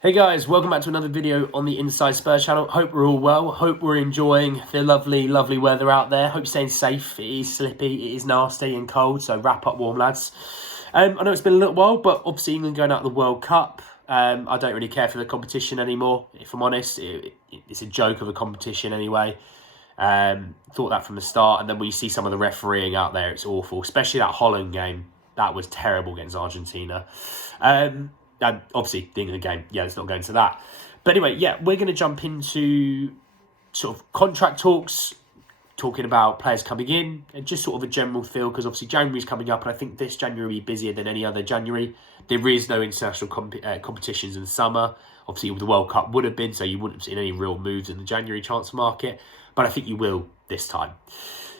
Hey guys, welcome back to another video on the Inside Spurs channel. Hope we're all well. Hope we're enjoying the lovely weather out there. Hope you're staying safe. It is slippy, it is nasty and cold, so wrap up warm, lads. I know it's been a little while, but obviously England going out of the World Cup. I don't really care for the competition anymore, if I'm honest. It's a joke of a competition anyway. Thought that from the start, and then when you see some of the refereeing out there, it's awful. Especially that Holland game. That was terrible against Argentina. And obviously, the England game, yeah, it's not going to that. But anyway, yeah, we're going to jump into sort of contract talks, talking about players coming in, and just sort of a general feel, because obviously January's coming up, and I think this January will be busier than any other January. There is no international competitions in the summer. Obviously, the World Cup would have been, so you wouldn't have seen any real moves in the January transfer market, but I think you will this time.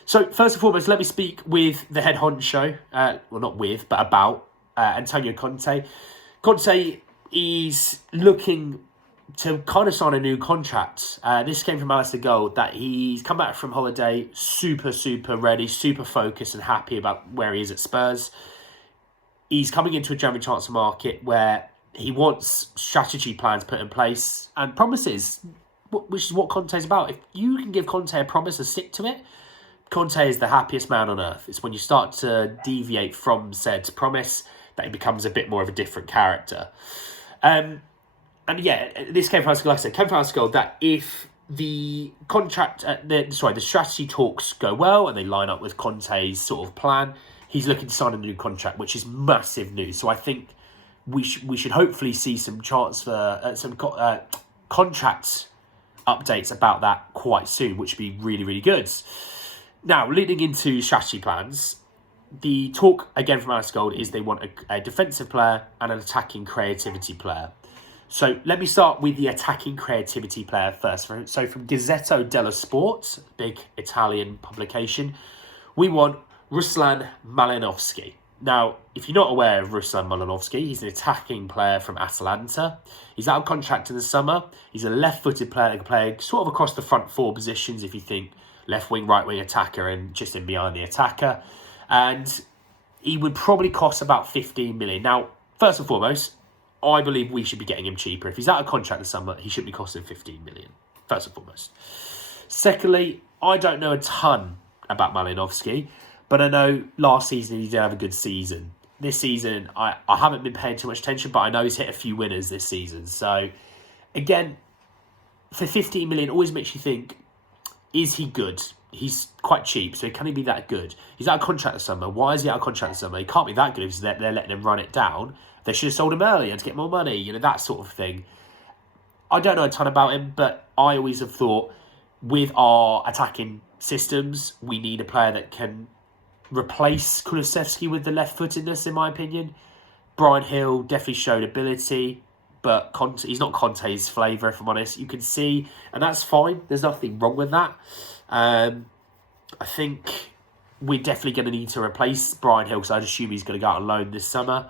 So, first and foremost, let me speak with the head honcho, well, not with, but about Antonio Conte. Conte is looking to kind of sign a new contract. This came from Alistair Gold, that he's come back from holiday super ready, super focused and happy about where he is at Spurs. He's coming into a January transfer market where he wants strategy plans put in place and promises, which is what Conte's about. If you can give Conte a promise and stick to it, Conte is the happiest man on earth. It's when you start to deviate from said promise that he becomes a bit more of a different character. And yeah, this came from, like I said, that if the contract, the strategy talks go well and they line up with Conte's sort of plan, he's looking to sign a new contract, which is massive news. So I think we should hopefully see some contract updates about that quite soon, which would be really good. Now, leading into strategy plans, the talk, again, from Alice Gold is they want a defensive player and an attacking creativity player. So let me start with the attacking creativity player first. So from Gazzetta dello Sport, big Italian publication, we want Ruslan Malinovskyi. Now, if you're not aware of Ruslan Malinovskyi, he's an attacking player from Atalanta. He's out of contract in the summer. He's a left-footed player that can play sort of across the front four positions, if you think left wing, right wing attacker, and just in behind the attacker. And he would probably cost about 15 million. Now, first and foremost, I believe we should be getting him cheaper. If he's out of contract this summer, he shouldn't be costing 15 million, first and foremost. Secondly, I don't know a ton about Malinovskyi, but I know last season he did have a good season. This season, I haven't been paying too much attention, but I know he's hit a few winners this season. So, again, for 15 million, always makes you think, is he good? He's quite cheap, so can he be that good? He's out of contract this summer. Why is he out of contract this summer? He can't be that good if they're letting him run it down. They should have sold him earlier to get more money, that sort of thing. I don't know a ton about him, but I always have thought with our attacking systems, we need a player that can replace Kulusevski with the left-footedness, in my opinion. Bryan Gil definitely showed ability, but Conte, he's not Conte's flavour, if I'm honest. You can see, and that's fine. There's nothing wrong with that. I think we're definitely going to need to replace Bryan Gil, because I'd assume he's going to go out on loan this summer,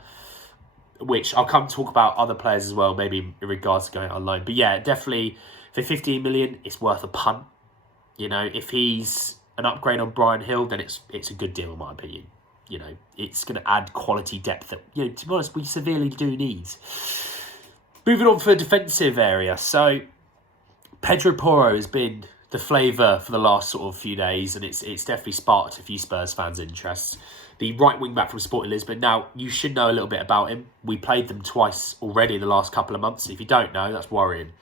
which I'll come talk about other players as well, maybe in regards to going out on loan. But yeah, definitely for 15 million, it's worth a punt. If he's an upgrade on Bryan Gil, then it's a good deal, in my opinion. It's going to add quality depth that, to be honest, we severely do need. Moving on for the defensive area. So, Pedro Porro has been the flavour for the last sort of few days, and it's definitely sparked a few Spurs fans' interest. The right wing back from Sporting Lisbon. Now, you should know a little bit about him. We played them twice already in the last couple of months. If you don't know, that's worrying.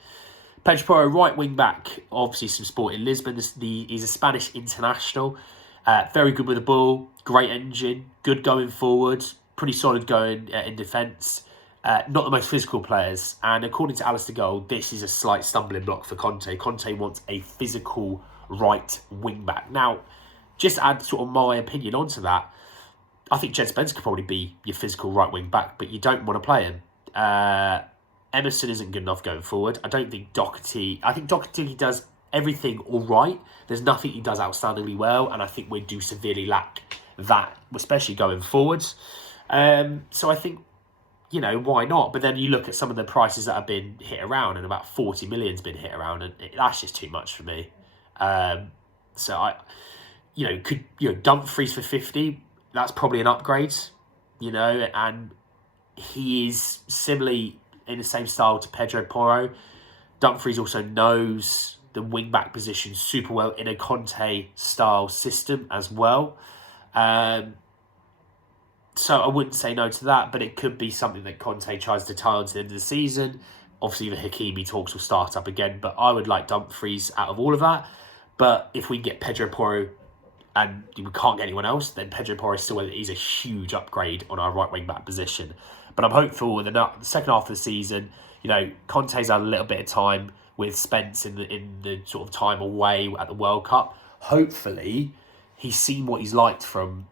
Pedro Porro, right wing back, obviously from Sporting Lisbon. He's a Spanish international. Very good with the ball, great engine, good going forward, pretty solid going in defence. Not the most physical players. And according to Alistair Gold, this is a slight stumbling block for Conte. Conte wants a physical right wing back. Now, just to add sort of my opinion onto that, I think Jed Spence could probably be your physical right wing back, but you don't want to play him. Emerson isn't good enough going forward. I think Doherty does everything all right. There's nothing he does outstandingly well, and I think we do severely lack that, especially going forwards. So I think, why not? But then you look at some of the prices that have been hit around, and about 40 million's been hit around, and that's just too much for me. So could Dumfries for 50? That's probably an upgrade, and he is similarly in the same style to Pedro Porro. Dumfries also knows the wing-back position super well in a Conte-style system as well. So I wouldn't say no to that, but it could be something that Conte tries to tie on to the end of the season. Obviously, the Hakimi talks will start up again, but I would like Dumfries out of all of that. But if we can get Pedro Porro and we can't get anyone else, then Pedro Porro is a huge upgrade on our right wing back position. But I'm hopeful with the second half of the season, Conte's had a little bit of time with Spence in the sort of time away at the World Cup. Hopefully, he's seen what he's liked from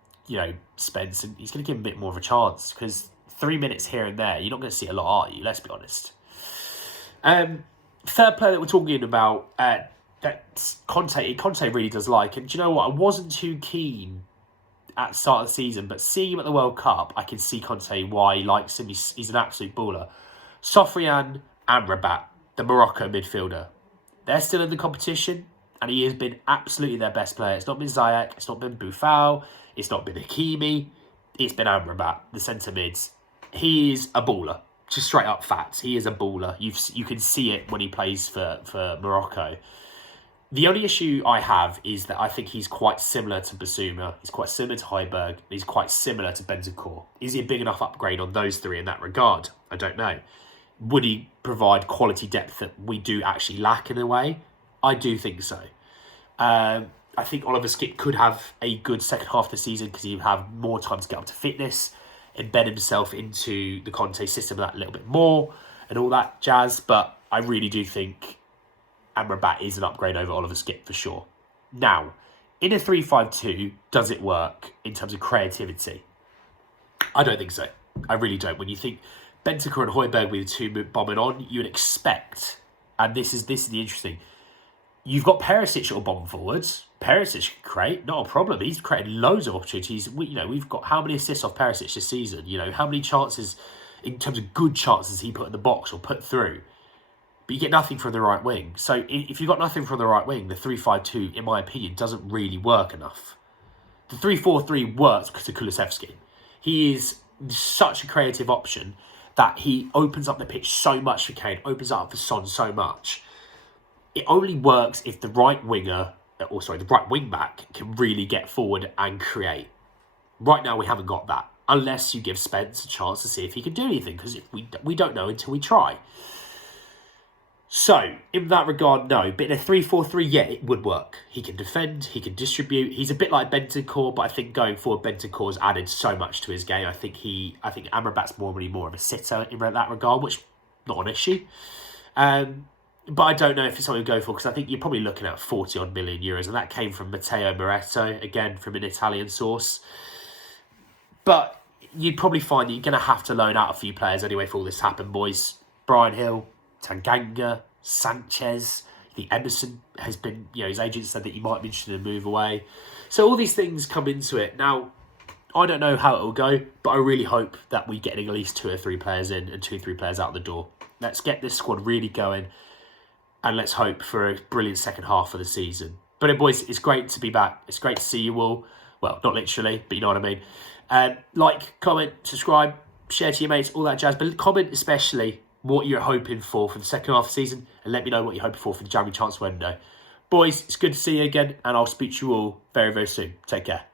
Spence, and he's going to give him a bit more of a chance, because 3 minutes here and there, you're not going to see a lot, are you? Let's be honest. Third player that we're talking about, that Conte really does like, and do you know what? I wasn't too keen at the start of the season, but seeing him at the World Cup, I can see Conte why he likes him. He's an absolute baller. Sofiane Amrabat, the Morocco midfielder, they're still in the competition, and he has been absolutely their best player. It's not been Ziyech, it's not been Boufal, it's not been Hakimi, it's been Amrabat, the centre mids. He is a baller. Just straight up facts. He is a baller. You can see it when he plays for Morocco. The only issue I have is that I think he's quite similar to Basuma. He's quite similar to Højbjerg. He's quite similar to Bentancur. Is he a big enough upgrade on those three in that regard? I don't know. Would he provide quality depth that we do actually lack in a way? I do think so. I think Oliver Skipp could have a good second half of the season because he'd have more time to get up to fitness, embed himself into the Conte system that a little bit more and all that jazz. But I really do think Amrabat is an upgrade over Oliver Skipp for sure. Now, in a 3-5-2, does it work in terms of creativity? I don't think so. I really don't. When you think Bentancur and Højbjerg with the two bombing on, you would expect, and this is the interesting, you've got Perisic or bomb forwards. Perisic can create, not a problem. He's created loads of opportunities. We've got how many assists off Perisic this season? How many chances, in terms of good chances, he put in the box or put through? But you get nothing from the right wing. So if you've got nothing from the right wing, the 3-5-2, in my opinion, doesn't really work enough. The 3-4-3 works because of Kulusevski. He is such a creative option that he opens up the pitch so much for Kane, opens up for Son so much. It only works if the right the right wing back can really get forward and create. Right now, we haven't got that, unless you give Spence a chance to see if he can do anything, because we don't know until we try. So, in that regard, no. But in a 3-4-3, yeah, it would work. He can defend, he can distribute. He's a bit like Bentancur, but I think going forward, Bentancur's added so much to his game. I think Amrabat's really more of a sitter in that regard, which not an issue. But I don't know if it's something to go for, because I think you're probably looking at 40-odd million euros, and that came from Matteo Moretto, again, from an Italian source. But you'd probably find that you're going to have to loan out a few players anyway for all this to happen, boys. Bryan Hill, Tanganga, Sanchez, the Emerson has been, his agent said that he might be interested in a move away. So all these things come into it. Now, I don't know how it will go, but I really hope that we get at least 2 or 3 players in and 2-3 players out the door. Let's get this squad really going, and let's hope for a brilliant second half of the season. But boys, it's great to be back. It's great to see you all. Well, not literally, but you know what I mean. Like, comment, subscribe, share to your mates, all that jazz. But comment especially what you're hoping for the second half of the season, and let me know what you're hoping for the January transfer window. Boys, it's good to see you again, and I'll speak to you all very, very soon. Take care.